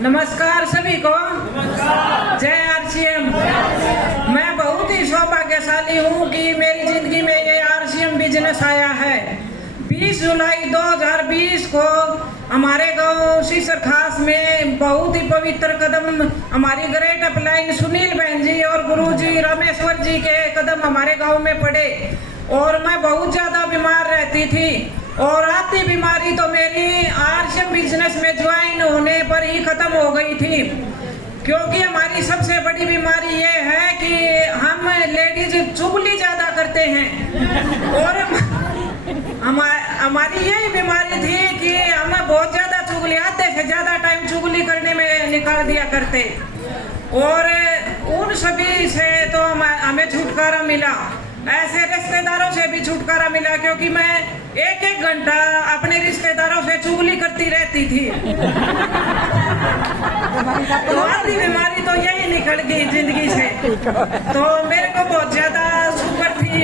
नमस्कार सभी को। जय आरसीएम। मैं बहुत ही सौभाग्यशाली हूँ कि मेरी जिंदगी में ये आरसीएम बिजनेस आया है। 20 जुलाई 2020 को हमारे गांव सीसर खास में बहुत ही पवित्र कदम हमारी ग्रेट अपलाइन सुनील बहन जी और गुरुजी रामेश्वर जी के कदम हमारे गांव में पड़े और मैं बहुत ज्यादा बीमार रहती थी और आती बीमारी तो मेरी आरसीएम बिजनेस में ज्वाइन होने पर ही खत्म हो गई थी, क्योंकि हमारी सबसे बड़ी बीमारी ये है कि हम लेडीज चुगली ज्यादा करते हैं और हमारी यही बीमारी थी कि हम बहुत ज्यादा चुगली, आधे से ज्यादा टाइम चुगली करने में निकाल दिया करते और उन सभी से तो हमें छुटकारा मिला। ऐसे रिश्तेदारों से भी छुटकारा मिला क्योंकि मैं एक घंटा अपने रिश्तेदारों से चुगली करती रहती थी। तो आधी बीमारी तो यही निकल गई जिंदगी से। तो मेरे को बहुत ज्यादा शुगर थी।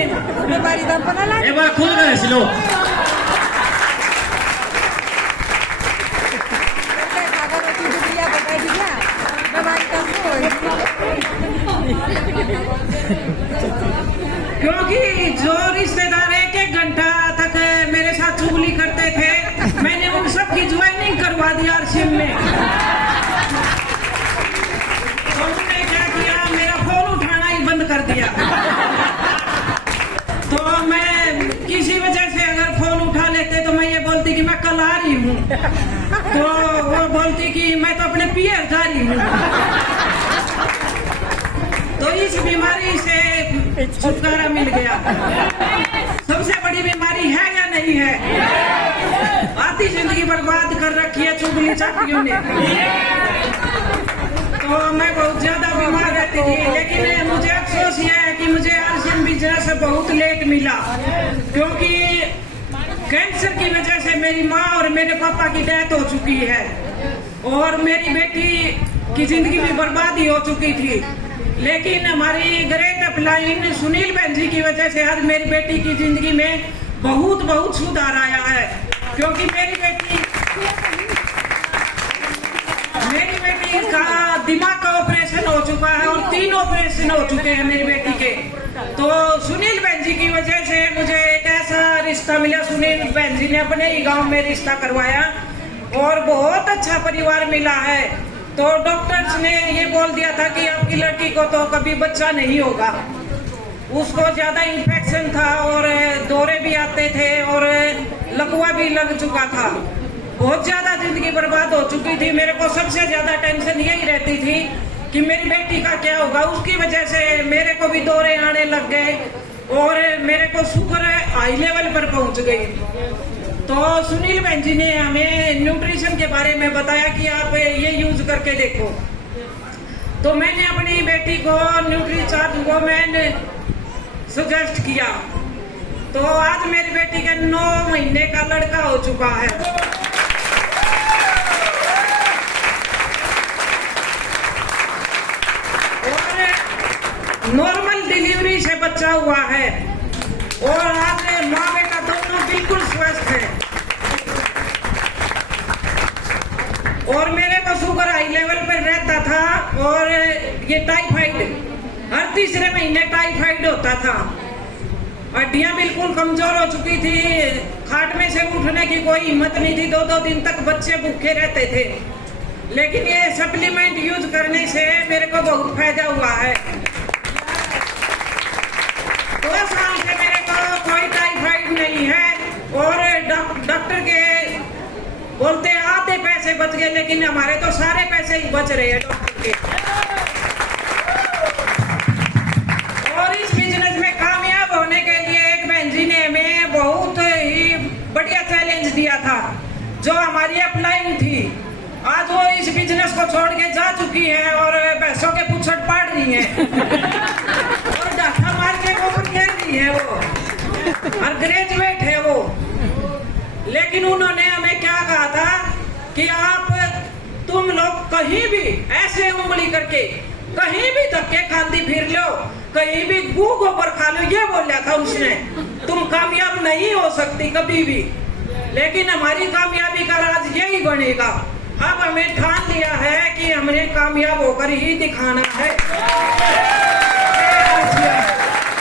क्योंकि जो रिश्तेदार एक घंटा तक मेरे साथ चुगली करते थे, मैंने उन सब की ज्वाइनिंग करवा दी आरसीएम में। तो उन्होंने क्या किया, मेरा फोन उठाना ही बंद कर दिया। तो मैं किसी वजह से अगर फोन उठा लेते तो मैं ये बोलती कि मैं कल आ रही हूँ, तो वो बोलती कि मैं तो अपने पियर जा रही हूँ। तो इस बीमारी से छुटकारा मिल गया। सबसे बड़ी बीमारी है या नहीं है? आधी जिंदगी बर्बाद कर रखी है चुगली चाटियों ने। तो मैं बहुत ज्यादा बीमार रहती थी, लेकिन मुझे अफसोस यह है कि मुझे आरसीएम बिजनेस बहुत लेट मिला, क्योंकि कैंसर की वजह से मेरी माँ और मेरे पापा की डेथ हो चुकी है और मेरी बेटी की जिंदगी भी बर्बादी हो चुकी थी। लेकिन हमारी ग्रेट अपलाइन सुनील बहन जी की वजह से आज मेरी बेटी की जिंदगी में बहुत सुधार आया है, क्योंकि मेरी बेटी का दिमाग का ऑपरेशन हो चुका है और 3 ऑपरेशन हो चुके हैं मेरी बेटी के। तो सुनील बहन जी की वजह से मुझे एक ऐसा रिश्ता मिला। सुनील बहन जी ने अपने ही गांव में रिश्ता करवाया और बहुत अच्छा परिवार मिला है। तो डॉक्टर्स ने ये बोल दिया था कि आपकी लड़की को तो कभी बच्चा नहीं होगा, उसको ज्यादा इन्फेक्शन था और दौरे भी आते थे और लकवा भी लग चुका था। बहुत ज्यादा जिंदगी बर्बाद हो चुकी थी। मेरे को सबसे ज्यादा टेंशन यही रहती थी कि मेरी बेटी का क्या होगा। उसकी वजह से मेरे को भी दौरे आने लग गए और मेरे को शुगर हाई लेवल पर पहुंच गई। तो सुनील बहन जी ने हमें न्यूट्रिशन के बारे में बताया कि आप ये यूज करके देखो। तो मैंने अपनी बेटी को न्यूट्रीचार्ज को मैंने सजेस्ट किया। तो आज मेरी बेटी का 9 महीने का लड़का हो चुका है और नॉर्मल डिलीवरी से बच्चा हुआ है और आज माँ बेटा दोनों बिल्कुल स्वस्थ है। और मेरे को शुगर हाई लेवल पर रहता था और ये टाइफाइड, हर तीसरे महीने टाइफाइड होता था। हड्डियां बिल्कुल कमजोर हो चुकी थी, खाट में से उठने की कोई हिम्मत नहीं थी। 2 दिन तक बच्चे भूखे रहते थे। लेकिन ये सप्लीमेंट यूज करने से मेरे को बहुत फायदा हुआ है। 2 साल से मेरे को कोई टाइफाइड नहीं है और डॉक्टर के बोलते आधे पैसे बच गए, लेकिन हमारे तो सारे पैसे ही बच रहे हैं डॉक्टर के। और इस बिजनेस में कामयाब होने के लिए एक बहन जी ने हमें बहुत ही बढ़िया चैलेंज दिया था, जो हमारी अपलाइन थी। आज वो इस बिजनेस को छोड़ के जा चुकी है और पैसों के पुछड़ पाड़ रही है और डाटा मार के वो खेल रही है वो, और ग्रेजुएट है वो। लेकिन उन्होंने हमें क्या कहा था कि तुम लोग कहीं भी ऐसे उंगली करके कहीं भी धक्के खाती फिर लो, कहीं भी गू गोबर खा लो, ये बोला था उसने। तुम कामयाब नहीं हो सकती कभी भी। लेकिन हमारी कामयाबी का राज यही बनेगा। अब हमें ठान लिया है हमने कामयाब होकर ही दिखाना है।